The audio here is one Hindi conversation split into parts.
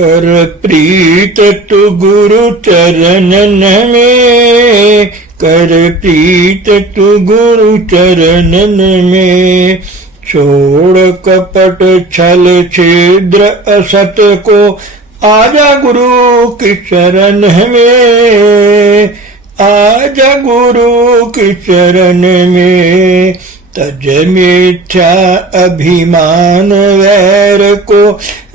कर प्रीत तु गुरु चरणन में, कर प्रीत तु गुरु चरणन में। छोड़ कपट छल छिद्र असत को, आजा गुरु की शरण में, आजा गुरु की शरण में। तज मिथ्या अभिमान वैर को,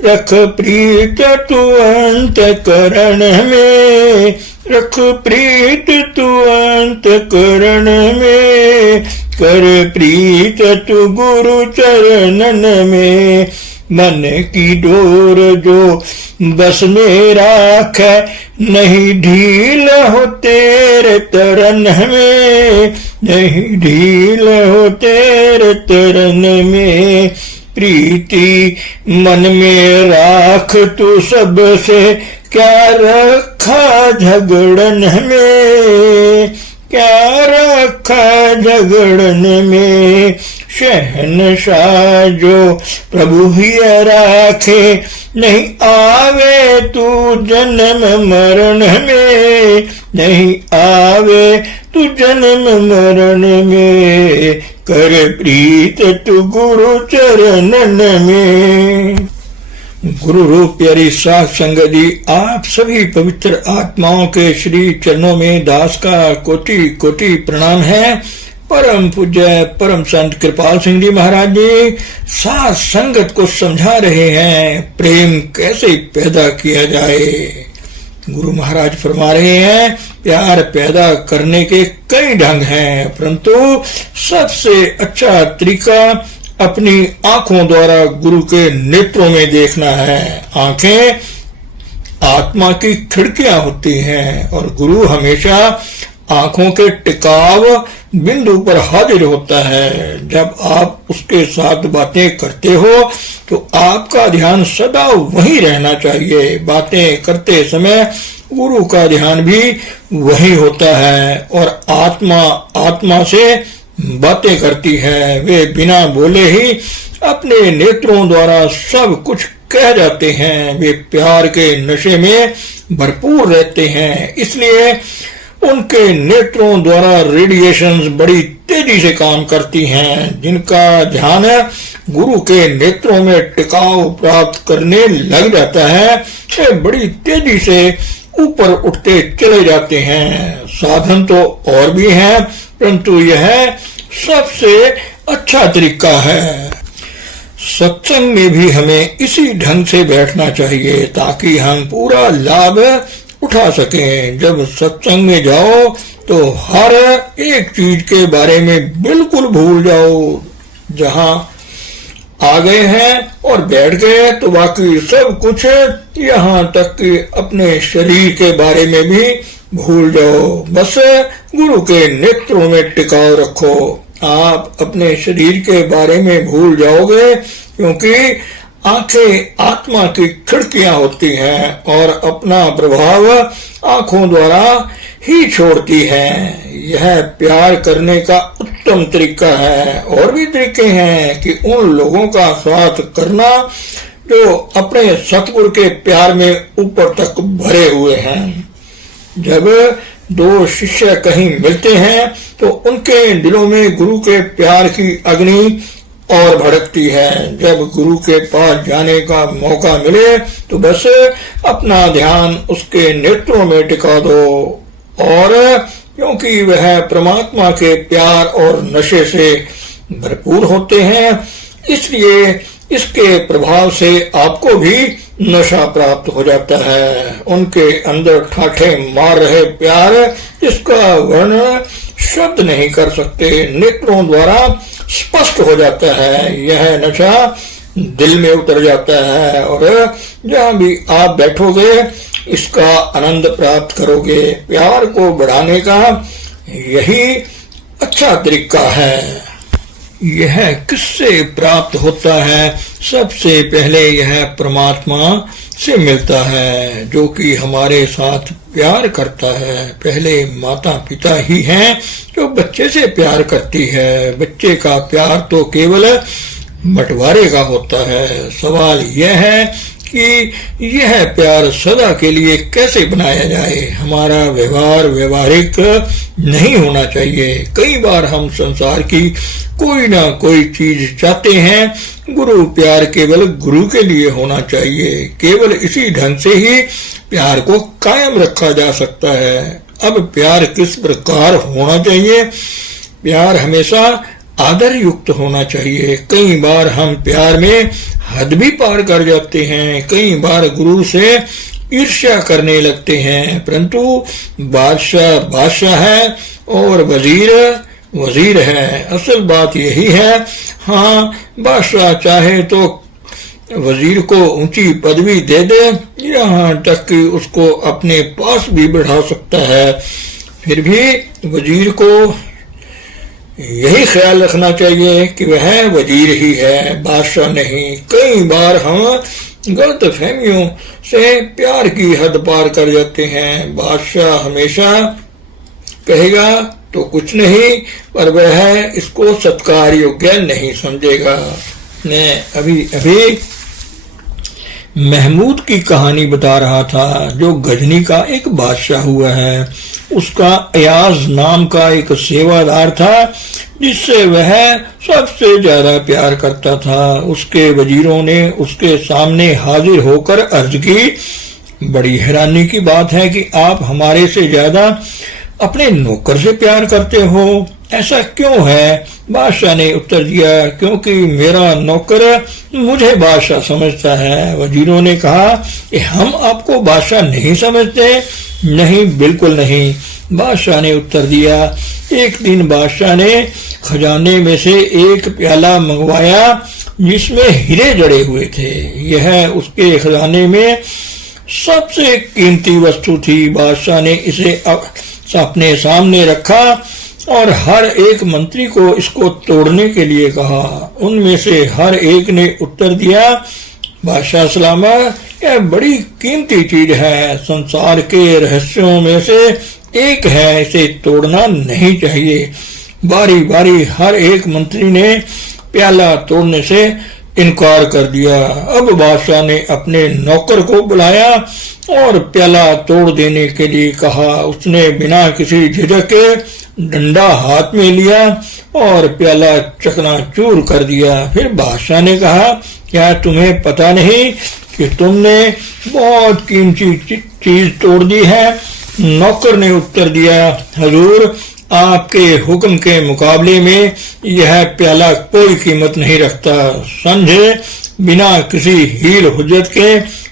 रख प्रीत तु अंतकरण में, रख प्रीत तु अंतकरण में। कर प्रीत तु गुरु चरणन में। मन की डोर जो बस में राखे, नहीं ढील हो तेरे तरन में, नहीं ढील हो तेरे तरन में। प्रीति मन में राख तू सबसे, क्या रखा झगड़न में, क्या रखा झगड़न में। शहनशाह जो प्रभु ही राखे, नहीं आवे तू जन्म मरण में, नहीं आवे तू जन्म मरण में। कर प्रीत तू गुरु चरणन में। गुरु रूप प्यारी साध संगत जी, आप सभी पवित्र आत्माओं के श्री चरणों में दास का कोटि कोटि प्रणाम है। परम पूज्य परम संत कृपाल सिंह जी महाराज जी साध संगत को समझा रहे हैं प्रेम कैसे पैदा किया जाए। गुरु महाराज फरमा रहे हैं प्यार पैदा करने के कई ढंग हैं, परंतु सबसे अच्छा तरीका अपनी आंखों द्वारा गुरु के नेत्रों में देखना है। आंखें आत्मा की खिड़कियां होती हैं और गुरु हमेशा आंखों के टिकाव बिंदु पर हाजिर होता है। जब आप उसके साथ बातें करते हो तो आपका ध्यान सदा वहीं रहना चाहिए। बातें करते समय गुरु का ध्यान भी वही होता है और आत्मा आत्मा से बातें करती है। वे बिना बोले ही अपने नेत्रों द्वारा सब कुछ कह जाते हैं। वे प्यार के नशे में भरपूर रहते हैं, इसलिए उनके नेत्रों द्वारा रेडिएशंस बड़ी तेजी से काम करती हैं। जिनका ध्यान गुरु के नेत्रों में टिकाव प्राप्त करने लग जाता है, वे बड़ी तेजी से ऊपर उठते चले जाते हैं। साधन तो और भी हैं, परंतु यह सबसे अच्छा तरीका है। सत्संग में भी हमें इसी ढंग से बैठना चाहिए ताकि हम पूरा लाभ उठा सकें। जब सत्संग में जाओ तो हर एक चीज के बारे में बिल्कुल भूल जाओ। जहां आ गए हैं और बैठ गए तो बाकी सब कुछ, यहाँ तक कि अपने शरीर के बारे में भी भूल जाओ। बस गुरु के नेत्रों में टिकाव रखो। आप अपने शरीर के बारे में भूल जाओगे, क्योंकि आंखें आत्मा की खिड़कियां होती हैं और अपना प्रभाव आंखों द्वारा ही छोड़ती हैं। यह प्यार करने का उत्तम तरीका है। और भी तरीके हैं कि उन लोगों का साथ करना जो अपने सतगुरु के प्यार में ऊपर तक भरे हुए हैं। जब दो शिष्य कहीं मिलते हैं तो उनके दिलों में गुरु के प्यार की अग्नि और भड़कती है। जब गुरु के पास जाने का मौका मिले तो बस अपना ध्यान उसके नेत्रों में टिका दो। और क्योंकि वह परमात्मा के प्यार और नशे से भरपूर होते हैं, इसलिए इसके प्रभाव से आपको भी नशा प्राप्त हो जाता है। उनके अंदर ठाठे मार रहे प्यार, जिसका वर्णन शब्द नहीं कर सकते, नेत्रों द्वारा स्पष्ट हो जाता है। यह नशा दिल में उतर जाता है और जहाँ भी आप बैठोगे इसका आनंद प्राप्त करोगे। प्यार को बढ़ाने का यही अच्छा तरीका है। यह किससे प्राप्त होता है? सबसे पहले यह परमात्मा से मिलता है, जो कि हमारे साथ प्यार करता है। पहले माता पिता ही हैं जो बच्चे से प्यार करती है। बच्चे का प्यार तो केवल बंटवारे का होता है। सवाल यह है कि यह प्यार सदा के लिए कैसे बनाया जाए। हमारा व्यवहार व्यवहारिक नहीं होना चाहिए। कई बार हम संसार की कोई ना कोई चीज चाहते हैं। गुरु प्यार केवल गुरु के लिए होना चाहिए। केवल इसी ढंग से ही प्यार को कायम रखा जा सकता है। अब प्यार किस प्रकार होना चाहिए? प्यार हमेशा आदर युक्त होना चाहिए। कई बार हम प्यार में हद भी पार कर जाते हैं। कई बार गुरु से ईर्ष्या करने लगते हैं, परंतु बादशाह बादशाह है और वजीर वजीर है। असल बात यही है। हाँ, बादशाह चाहे तो वजीर को ऊंची पदवी दे दे, यहाँ तक कि उसको अपने पास भी बढ़ा सकता है। फिर भी वजीर को यही ख्याल रखना चाहिए कि वह वजीर ही है, बादशाह नहीं। कई बार हम गलत फहमियों से प्यार की हद पार कर जाते हैं। बादशाह हमेशा कहेगा तो कुछ नहीं, पर वह इसको सत्कार योग्य नहीं समझेगा। मैं अभी महमूद की कहानी बता रहा था, जो गजनी का एक बादशाह हुआ है। उसका अयाज नाम का एक सेवादार था, जिससे वह सबसे ज्यादा प्यार करता था। उसके वजीरों ने उसके सामने हाजिर होकर अर्ज की, बड़ी हैरानी की बात है कि आप हमारे से ज्यादा अपने नौकर से प्यार करते हो, ऐसा क्यों है? बादशाह ने उत्तर दिया, क्योंकि मेरा नौकर मुझे बादशाह समझता है। वजीरों ने कहा कि हम आपको बादशाह नहीं समझते। नहीं, बिल्कुल नहीं, बादशाह ने उत्तर दिया। एक दिन बादशाह ने खजाने में से एक प्याला मंगवाया जिसमें हीरे जड़े हुए थे। यह उसके खजाने में सबसे कीमती वस्तु थी। बादशाह ने इसे अपने सामने रखा और हर एक मंत्री को इसको तोड़ने के लिए कहा। उनमें से हर एक ने उत्तर दिया, बादशाह सलामत, यह बड़ी कीमती चीज है, संसार के रहस्यों में से एक है, इसे तोड़ना नहीं चाहिए। बारी बारी हर एक मंत्री ने प्याला तोड़ने से इनकार कर दिया। अब बादशाह ने अपने नौकर को बुलाया और प्याला तोड़ देने के लिए कहा। उसने बिना किसी झिझक के डंडा हाथ में लिया और प्याला चकनाचूर कर दिया। फिर बादशाह ने कहा, क्या तुम्हें पता नहीं कि तुमने बहुत कीमती चीज तोड़ दी है? नौकर ने उत्तर दिया, हुजूर, आपके हुक्म के मुकाबले में यह प्याला कोई कीमत नहीं रखता। समझे, बिना किसी हील हुज्जत के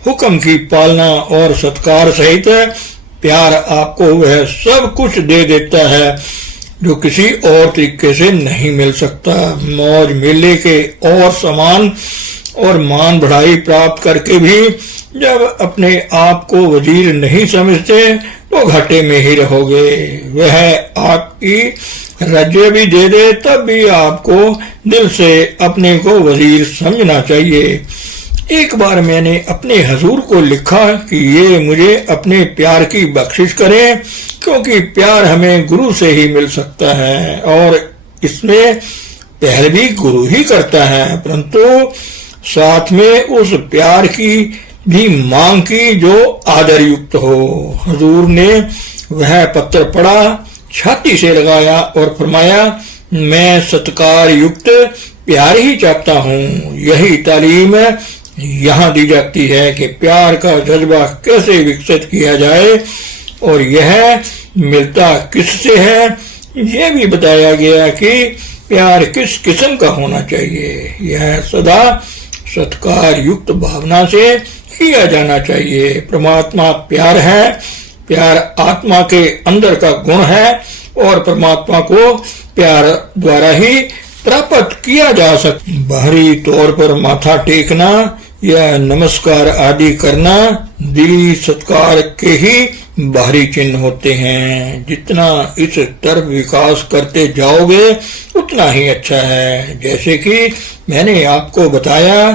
हुक्म की पालना और सत्कार सहित प्यार आपको वह सब कुछ दे देता है जो किसी और तरीके से नहीं मिल सकता। मौज मेले के और सामान और मान बढ़ाई प्राप्त करके भी जब अपने आप को वजीर नहीं समझते तो घाटे में ही रहोगे। वह आपकी राज्य भी दे दे तब भी आपको दिल से अपने को वजीर समझना चाहिए। एक बार मैंने अपने हजूर को लिखा कि ये मुझे अपने प्यार की बख्शिश करें, क्योंकि प्यार हमें गुरु से ही मिल सकता है और इसमें प्यार भी गुरु ही करता है, परंतु साथ में उस प्यार की भी मांग की जो आदर युक्त हो। हजूर ने वह पत्र पढ़ा, छाती से लगाया और फरमाया, मैं सत्कार युक्त प्यार ही चाहता हूँ। यही तालीम यहाँ दी जाती है कि प्यार का जज्बा कैसे विकसित किया जाए और यह मिलता किससे है। यह भी बताया गया कि प्यार किस किस्म का होना चाहिए। यह सदा सत्कार युक्त भावना से किया जाना चाहिए। परमात्मा प्यार है, प्यार आत्मा के अंदर का गुण है और परमात्मा को प्यार द्वारा ही प्राप्त किया जा सकता। बाहरी तौर पर माथा टेकना या नमस्कार आदि करना दिली सत्कार के ही बाहरी चिन्ह होते हैं। जितना इस तरफ विकास करते जाओगे उतना ही अच्छा है। जैसे कि मैंने आपको बताया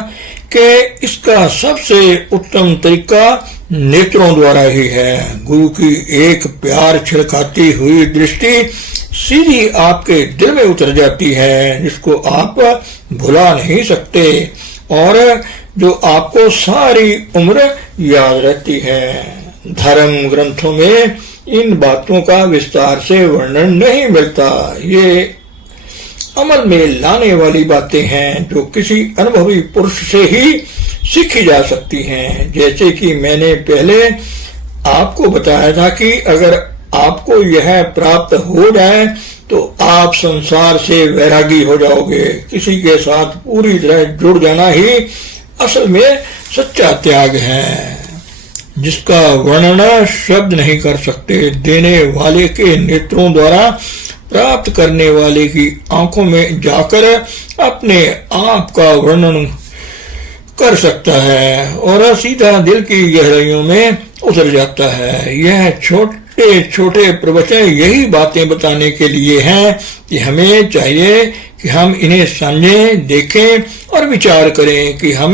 कि इसका सबसे उत्तम तरीका नेत्रों द्वारा ही है। गुरु की एक प्यार छिड़काती हुई दृष्टि सीधी आपके दिल में उतर जाती है, जिसको आप भुला नहीं सकते। और जो आपको सारी उम्र याद रहती है। धर्म ग्रंथों में इन बातों का विस्तार से वर्णन नहीं मिलता। ये अमल में लाने वाली बातें हैं जो किसी अनुभवी पुरुष से ही सीखी जा सकती हैं। जैसे कि मैंने पहले आपको बताया था कि अगर आपको यह प्राप्त हो जाए तो आप संसार से वैरागी हो जाओगे। किसी के साथ पूरी तरह जुड़ जाना ही असल में सच्चा त्याग है, जिसका वर्णन शब्द नहीं कर सकते। देने वाले के नेत्रों द्वारा प्राप्त करने वाले की आंखों में जाकर अपने आप का वर्णन कर सकता है और सीधा दिल की गहराइयों में उतर जाता है। यह छोटे छोटे प्रवचन यही बातें बताने के लिए हैं कि हमें चाहिए कि हम इन्हें समझें, देखें और विचार करें कि हम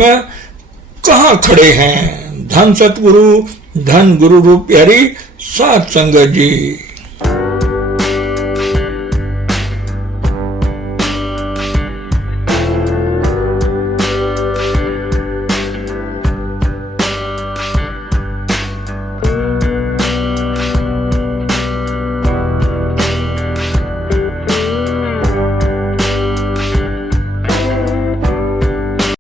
कहाँ खड़े हैं। धन सतगुरु, धन गुरु रूप प्यारी सात संगत जी।